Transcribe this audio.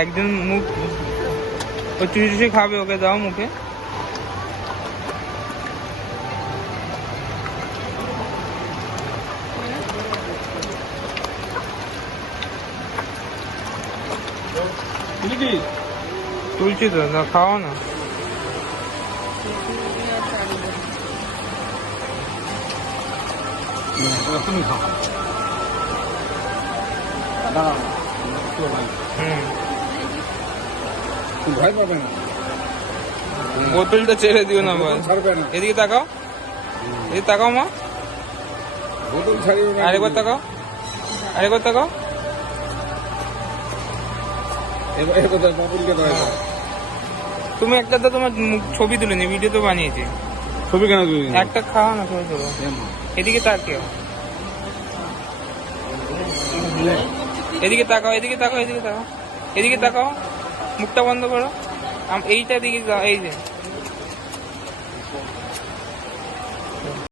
একজন মুখ ও চুষি চুষি খাবে, ওকে দাও মুখে। তুলছি তো, খাওয়া না। তুমি খাও। ভয় পাবে না, বোতলটা ছেড়ে দিও না ভাই। এদিকে তাকাও, এদিকে তাকাও মা, বোতল ছাড়িও না। আরেকবার তাকাও, আরেকবার তাকাও। তুমি একটা তো তোমার ছবি তুলে নি, ভিডিও তো বানিয়েছি। ছবি কেন তুলি? একটা খাওয়া না, ছবি তুলো। এদিকে তাকিও, এদিকে তাকাও, এদিকে তাকাও, এদিকে তাকাও, এদিকে তাকাও, মুখটা বন্ধ করো। এইটা দিকে, এই যে